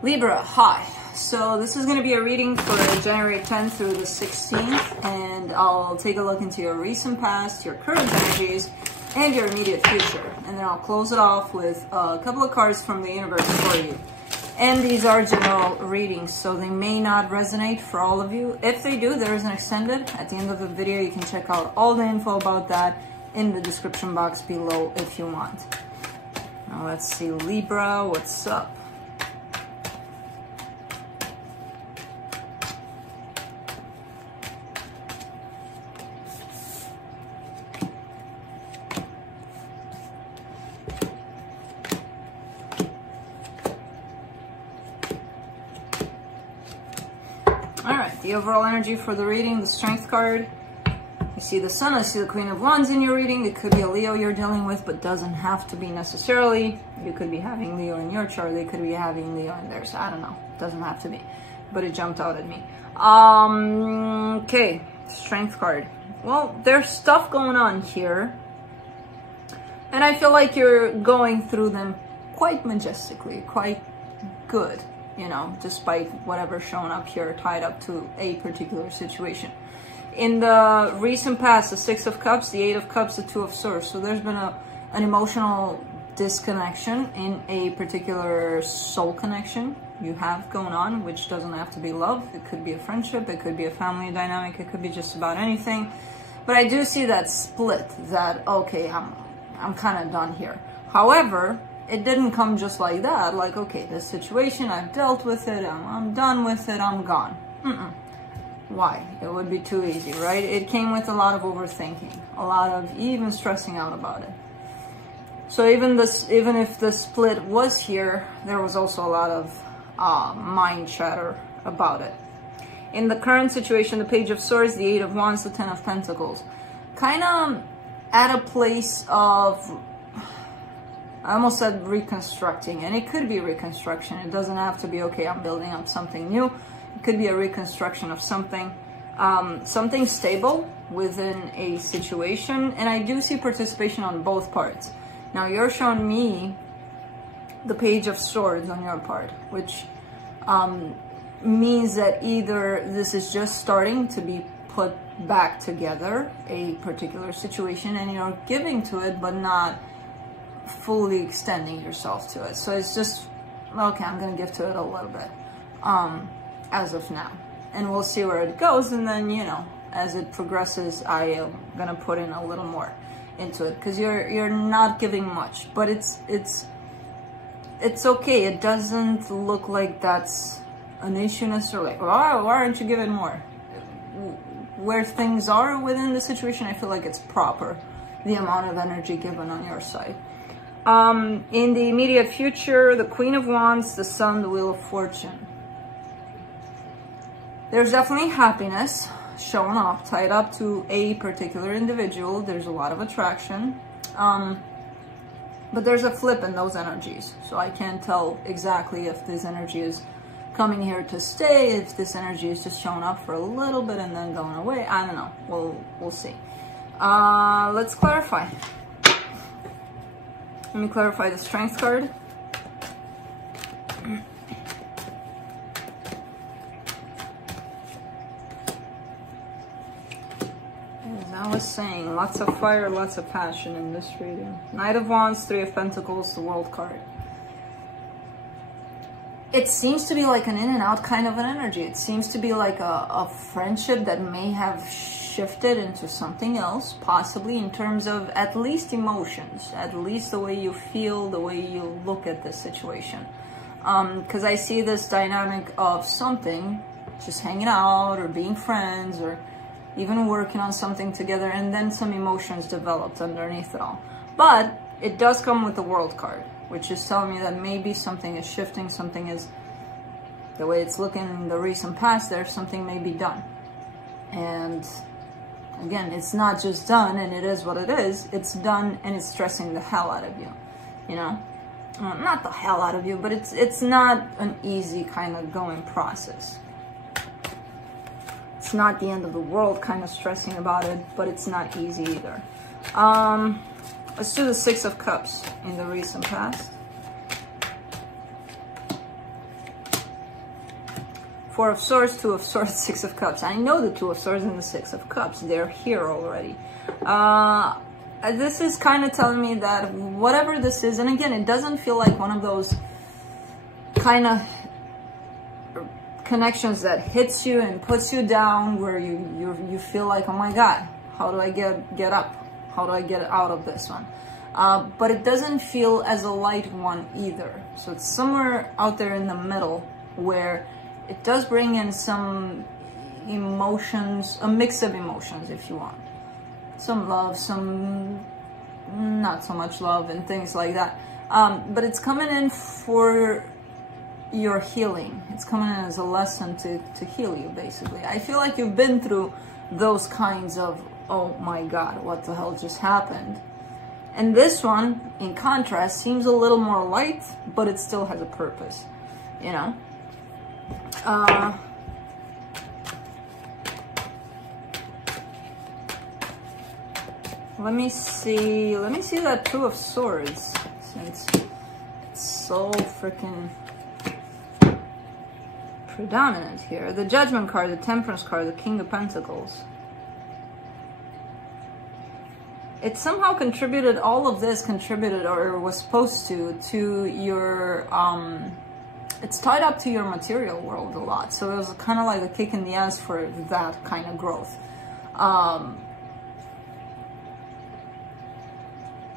Libra, hi. So this is going to be a reading for January 10th through the 16th, and I'll take a look into your recent past, your current energies, and your immediate future. And then I'll close it off with a couple of cards from the universe for you. And these are general readings, so they may not resonate for all of you. If they do, there is an extended. At the end of the video, you can check out all the info about that in the description box below if you want. Now let's see, Libra, what's up? Alright, the overall energy for the reading, the Strength card. You see the Sun, I see the Queen of Wands in your reading. It could be a Leo you're dealing with, but doesn't have to be necessarily. You could be having Leo in your chart. They could be having Leo in theirs. I don't know. Doesn't have to be. But it jumped out at me. Okay, Strength card. Well, there's stuff going on here. And I feel like you're going through them quite majestically, quite good. You know, despite whatever's showing up here, tied up to a particular situation. In the recent past, the Six of Cups, the Eight of Cups, the Two of Swords. So there's been an emotional disconnection in a particular soul connection you have going on, which doesn't have to be love. It could be a friendship, it could be a family dynamic, it could be just about anything. But I do see that split, that, okay, I'm kind of done here. However, it didn't come just like that, like, okay, this situation, I've dealt with it, I'm done with it, I'm gone. Why? It would be too easy, right? It came with a lot of overthinking, a lot of even stressing out about it. So even if the split was here, there was also a lot of mind chatter about it. In the current situation, the Page of Swords, the Eight of Wands, the Ten of Pentacles, kind of at a place of, I almost said reconstructing, and it could be reconstruction. It doesn't have to be, okay, I'm building up something new. It could be a reconstruction of something, something stable within a situation. And I do see participation on both parts. Now you're showing me the Page of Swords on your part, which means that either this is just starting to be put back together, a particular situation, and you're giving to it, but not fully extending yourself to it. So it's just, okay, I'm gonna give to it a little bit as of now, and we'll see where it goes. And then, you know, as it progresses, I am gonna put in a little more into it, because you're not giving much, but it's okay. It doesn't look like that's an issue necessarily. Like, why aren't you giving more? Where things are within the situation, I feel like it's proper, the amount of energy given on your side. In the immediate future, the Queen of Wands, the Sun, the Wheel of Fortune. There's definitely happiness showing up, tied up to a particular individual. There's a lot of attraction. But there's a flip in those energies. So I can't tell exactly if this energy is coming here to stay, if this energy is just showing up for a little bit and then going away. I don't know. We'll see. Let's clarify. Let me clarify the Strength card. As I was saying, lots of fire, lots of passion in this reading. Knight of Wands, Three of Pentacles, the World card. It seems to be like an in and out kind of an energy. It seems to be like a friendship that may have shifted into something else, possibly in terms of at least emotions, at least the way you feel, the way you look at this situation. Because I see this dynamic of something, just hanging out or being friends or even working on something together, and then some emotions developed underneath it all. But it does come with the World card, which is telling me that maybe something is shifting, something is, the way it's looking in the recent past, there's something may be done. And again, it's not just done and it is what it is, it's done and it's stressing the hell out of you, you know? Not the hell out of you, but it's not an easy kind of going process. It's not the end of the world kind of stressing about it, but it's not easy either. Let's do the Six of Cups in the recent past. Four of Swords, Two of Swords, Six of Cups. I know the Two of Swords and the Six of Cups. They're here already. This is kind of telling me that whatever this is, and again, it doesn't feel like one of those kind of connections that hits you and puts you down, where you feel like, oh my God, how do I get up? How do I get out of this one? But it doesn't feel as a light one either. So it's somewhere out there in the middle, where it does bring in some emotions, a mix of emotions, if you want. Some love, some not so much love, and things like that. But it's coming in for your healing. It's coming in as a lesson to heal you, basically. I feel like you've been through those kinds of, oh my God, what the hell just happened? And this one, in contrast, seems a little more light, but it still has a purpose, you know? Let me see that Two of Swords, since it's so freaking predominant here. The Judgment card, the Temperance card, the King of Pentacles. It somehow contributed, all of this contributed, or was supposed to your, it's tied up to your material world a lot. So it was kind of like a kick in the ass for that kind of growth.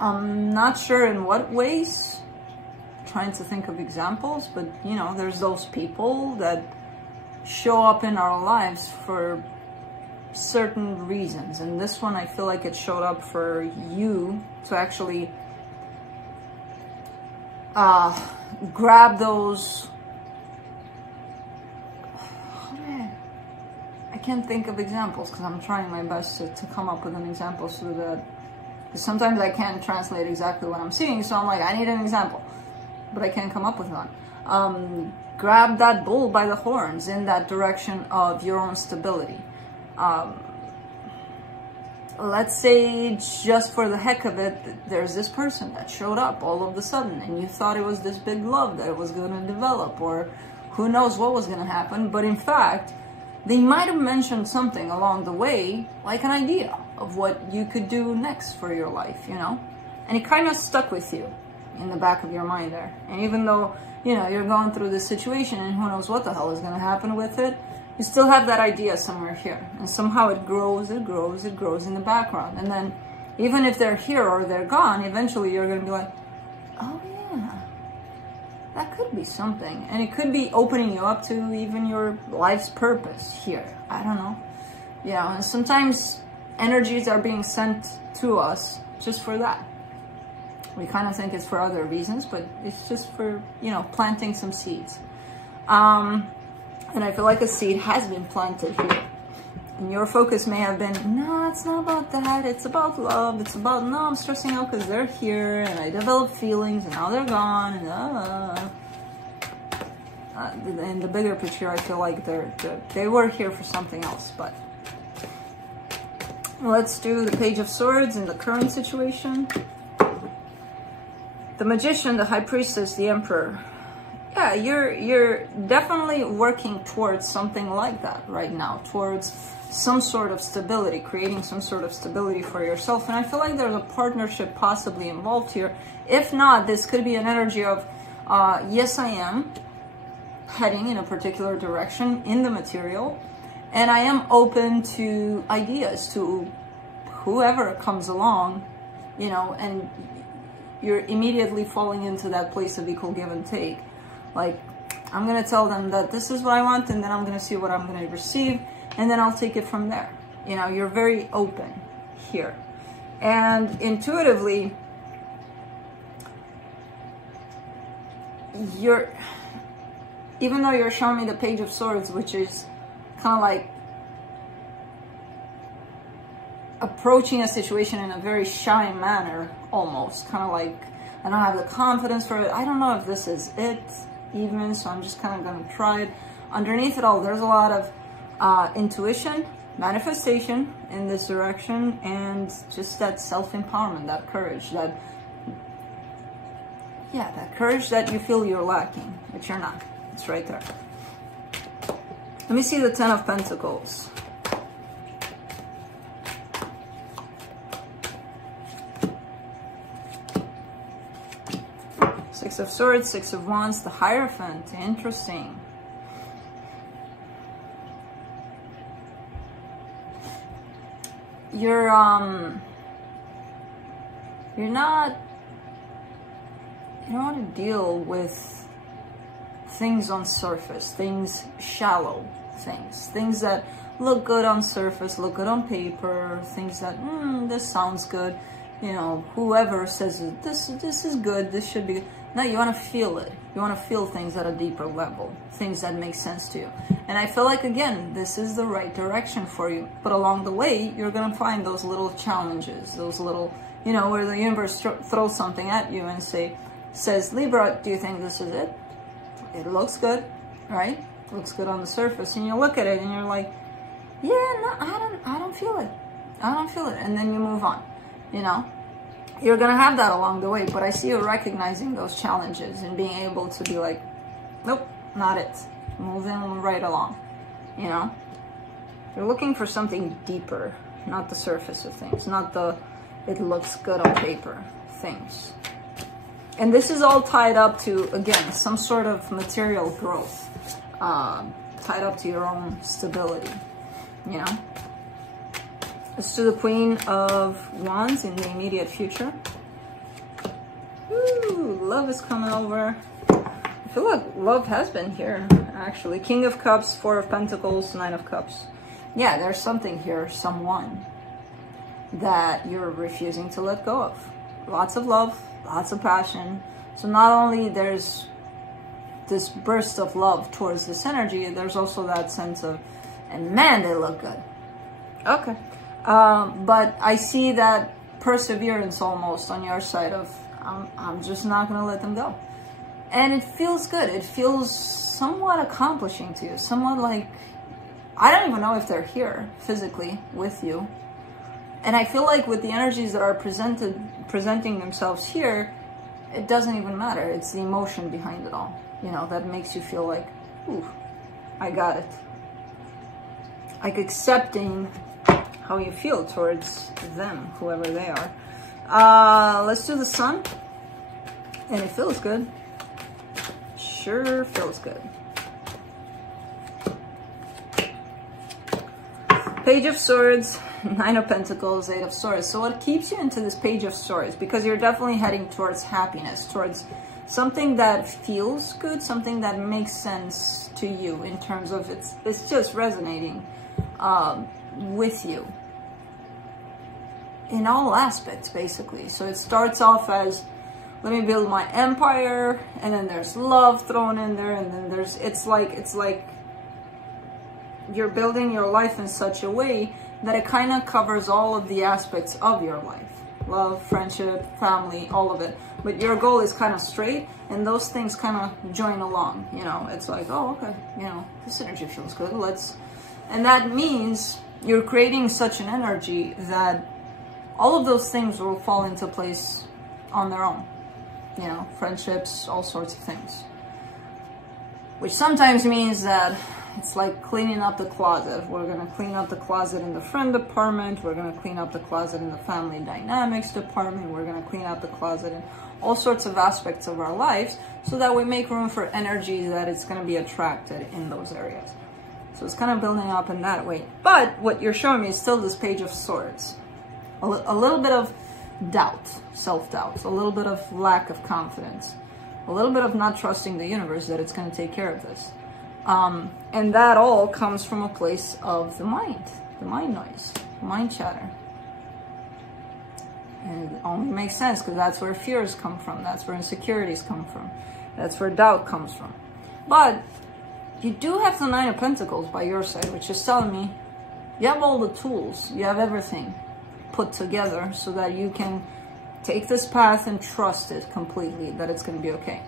I'm not sure in what ways, trying to think of examples, but you know, there's those people that show up in our lives for certain reasons, and this one I feel like it showed up for you to actually grab those. I can't think of examples because I'm trying my best to come up with an example, so that, because sometimes I can't translate exactly what I'm seeing, so I'm like, I need an example, but I can't come up with one. Grab that bull by the horns in that direction of your own stability. Let's say, just for the heck of it, there's this person that showed up all of a sudden, and you thought it was this big love that it was going to develop, or who knows what was going to happen, but in fact, they might have mentioned something along the way, like an idea of what you could do next for your life, you know? And it kind of stuck with you in the back of your mind there. And even though, you know, you're going through this situation and who knows what the hell is going to happen with it, you still have that idea somewhere here. And somehow it grows, it grows, it grows in the background. And then even if they're here or they're gone, eventually you're going to be like, oh yeah, that could be something. And it could be opening you up to even your life's purpose here. I don't know. Yeah, and sometimes energies are being sent to us just for that. We kind of think it's for other reasons, but it's just for, you know, planting some seeds. And I feel like a seed has been planted here. And your focus may have been, no, it's not about that. It's about love. It's about, no, I'm stressing out because they're here and I developed feelings and now they're gone. And in the bigger picture, I feel like they were here for something else. But let's do the Page of Swords in the current situation. The Magician, the High Priestess, the Emperor. Yeah, you're definitely working towards something like that right now, towards some sort of stability, creating some sort of stability for yourself. And I feel like there's a partnership possibly involved here. If not, this could be an energy of, yes, I am heading in a particular direction in the material, and I am open to ideas, to whoever comes along, you know, and you're immediately falling into that place of equal give and take. Like, I'm going to tell them that this is what I want, and then I'm going to see what I'm going to receive, and then I'll take it from there. You know, you're very open here. And intuitively, even though you're showing me the Page of Swords, which is kind of like approaching a situation in a very shy manner, almost, kind of like, I don't have the confidence for it. I don't know if this is it even, so I'm just kind of going to try it. Underneath it all, there's a lot of intuition, manifestation in this direction, and just that self-empowerment, that courage, that courage that you feel you're lacking, but you're not. It's right there. Let me see the Ten of Pentacles. Six of Swords, Six of Wands, the Hierophant. Interesting. You're not, you don't want to deal with things on surface, things shallow, things that look good on surface, look good on paper, things that, this sounds good, you know, whoever says this is good, this should be good. No, you want to feel it. You want to feel things at a deeper level, things that make sense to you. And I feel like, again, this is the right direction for you. But along the way, you're going to find those little challenges, those little, you know, where the universe throws something at you and says, Libra, do you think this is it? It looks good, right? Looks good on the surface. And you look at it and you're like, yeah, no, I don't feel it. I don't feel it. And then you move on, you know? You're going to have that along the way, but I see you recognizing those challenges and being able to be like, nope, not it. Moving right along, you know? You're looking for something deeper, not the surface of things, not the, it looks good on paper things. And this is all tied up to, again, some sort of material growth, tied up to your own stability, you know? Let's do the Queen of Wands in the immediate future. Ooh, love is coming over. I feel like love has been here, actually. King of Cups, Four of Pentacles, Nine of Cups. Yeah, there's something here, someone that you're refusing to let go of. Lots of love, lots of passion. So not only there's this burst of love towards this energy, there's also that sense of, and man, they look good. Okay. But I see that perseverance almost on your side of, I'm just not going to let them go. And it feels good. It feels somewhat accomplishing to you. Somewhat like, I don't even know if they're here physically with you. And I feel like with the energies that are presenting themselves here, it doesn't even matter. It's the emotion behind it all, you know, that makes you feel like, ooh, I got it. Like accepting how you feel towards them, whoever they are. Let's do the Sun. And it feels good. Sure feels good. Page of Swords, Nine of Pentacles, Eight of Swords. So what keeps you into this Page of Swords? Because you're definitely heading towards happiness, towards something that feels good, something that makes sense to you in terms of it's just resonating with you in all aspects, basically. So it starts off as, let me build my empire, and then there's love thrown in there, and then there's, it's like you're building your life in such a way that it kind of covers all of the aspects of your life. Love, friendship, family, all of it. But your goal is kind of straight, and those things kind of join along, you know. It's like, oh, okay, you know, this energy feels good, and that means you're creating such an energy that all of those things will fall into place on their own. You know, friendships, all sorts of things. Which sometimes means that it's like cleaning up the closet. We're going to clean up the closet in the friend department. We're going to clean up the closet in the family dynamics department. We're going to clean up the closet in all sorts of aspects of our lives so that we make room for energy that it's going to be attracted in those areas. So it's kind of building up in that way. But what you're showing me is still this Page of Swords. A little bit of doubt, self-doubt, a little bit of lack of confidence, a little bit of not trusting the universe that it's going to take care of this. And that all comes from a place of the mind noise, the mind chatter. And it only makes sense because that's where fears come from. That's where insecurities come from. That's where doubt comes from. But you do have the Nine of Pentacles by your side, which is telling me you have all the tools. You have everything put together so that you can take this path and trust it completely, that it's going to be okay.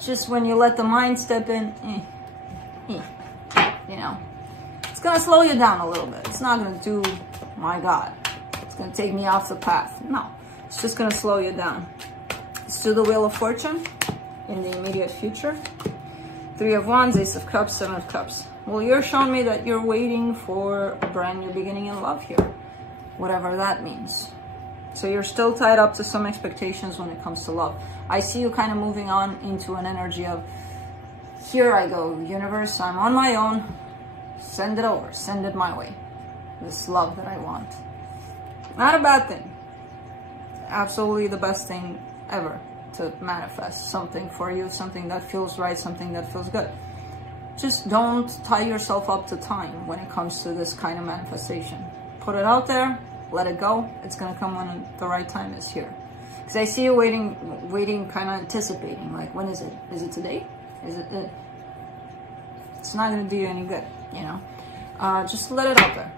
Just when you let the mind step in, you know, it's going to slow you down a little bit. It's not going to do, my God, it's going to take me off the path. No, it's just going to slow you down. Let's do the Wheel of Fortune in the immediate future. Three of Wands, Ace of Cups, Seven of Cups. Well, you're showing me that you're waiting for a brand new beginning in love here, whatever that means. So you're still tied up to some expectations when it comes to love. I see you kind of moving on into an energy of, here I go, universe, I'm on my own. Send it over, send it my way. This love that I want. Not a bad thing. Absolutely the best thing ever to manifest something for you, something that feels right, something that feels good. Just don't tie yourself up to time when it comes to this kind of manifestation. Put it out there, let it go. It's going to come when the right time is here. Because I see you waiting, kind of anticipating. Like, when is it? Is it today? Is it? It's not going to do you any good, you know. Just let it out there.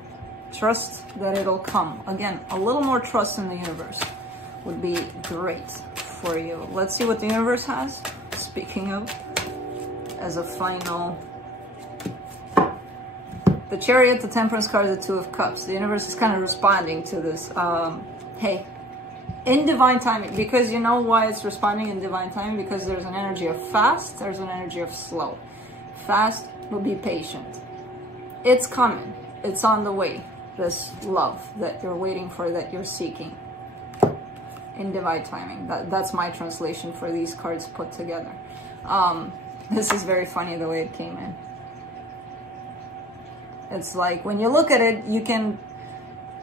Trust that it'll come. Again, a little more trust in the universe would be great for you. Let's see what the universe has. Speaking of, as a final, the Chariot, the Temperance card, the Two of Cups. The universe is kind of responding to this. Hey, in divine timing, because you know why it's responding in divine timing? Because there's an energy of fast, there's an energy of slow. Fast will be patient. It's coming. It's on the way. This love that you're waiting for, that you're seeking. In divine timing. That's my translation for these cards put together. This is very funny the way it came in. It's like, when you look at it, you can,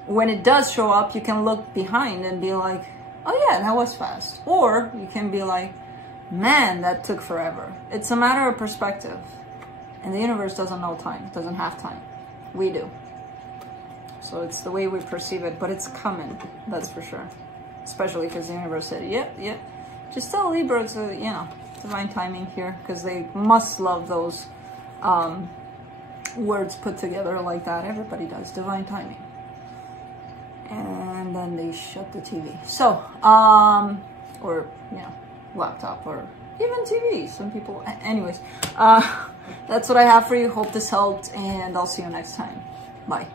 when it does show up, you can look behind and be like, oh yeah, that was fast. Or you can be like, man, that took forever. It's a matter of perspective. And the universe doesn't know time, doesn't have time. We do. So it's the way we perceive it, but it's coming, that's for sure. Especially because the universe said, yeah. Just tell Libra it's a, you know, divine timing here, because they must love those words put together like that. Everybody does, divine timing. And then they shut the TV. So, or, you know, laptop, or even TV. Some people, anyways, that's what I have for you. Hope this helped, and I'll see you next time. Bye.